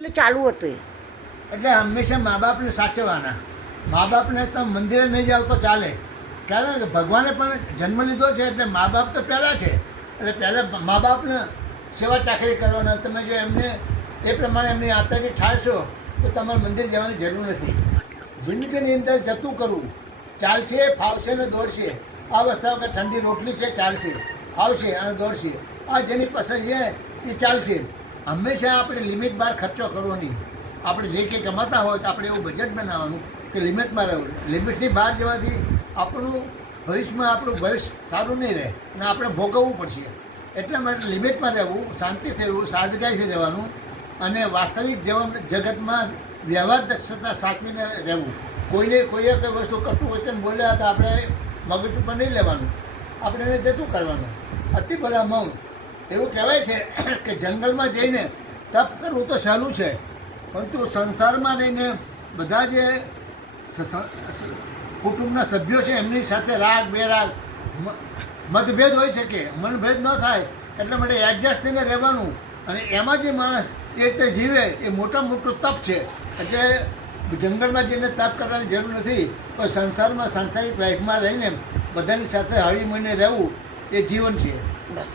એટલે ચાલુ હતું એટલે હંમેશા મા બાપને સાચવવાના. મા બાપને તમે મંદિરે નહીં જાઓ તો ચાલે, કારણ કે ભગવાને પણ જન્મ લીધો છે એટલે મા બાપ તો પહેલાં છે. એટલે પહેલાં મા બાપને સેવા ચાકરી કરવાના. તમે જો એમને એ પ્રમાણે એમની આંતરથી ઠારશો તો તમારે મંદિર જવાની જરૂર નથી. જિંદગીની અંદર જતું કરવું, ચાલશે, ફાવશે ને દોડશે. આ વસ્તુ કે ઠંડી રોટલી છે, ચાલશે, ફાવશે અને દોડશે. આ જેની પસંદ છે એ ચાલશે. હંમેશા આપણે લિમિટ બહાર ખર્ચો કરવો નહીં. આપણે જે કંઈ કમાતા હોય તો આપણે એવું બજેટ બનાવવાનું કે લિમિટમાં રહેવું. લિમિટની બહાર જવાથી આપણું ભવિષ્ય સારું નહીં રહે અને આપણે ભોગવવું પડશે. એટલા માટે લિમિટમાં રહેવું, શાંતિથી રહેવું, સાદગાઈથી રહેવાનું અને વાસ્તવિક જગતમાં વ્યવહાર દક્ષતા સાચવીને રહેવું. કોઈને કોઈ વસ્તુ કટુ વચન બોલ્યા તો આપણે મગજ ઉપર નહીં લેવાનું, આપણે એને જતું કરવાનું. અતિ ભલા મૌન. એવું કહેવાય છે કે જંગલમાં જઈને તપ કરવું તો સહેલું છે, પરંતુ સંસારમાં રહીને બધા જે કુટુંબના સભ્યો છે એમની સાથે રાગ બેરાગ મતભેદ હોઈ શકે, મનભેદ ન થાય. એટલા માટે એડજસ્ટ થઈને રહેવાનું અને એમાં જે માણસ એ રીતે જીવે એ મોટું તપ છે. એટલે જંગલમાં જઈને તપ કરવાની જરૂર નથી, પણ સંસારમાં સાંસારિક લાઈફમાં રહીને બધાની સાથે હળી મળીને રહેવું એ જીવન છે. બસ.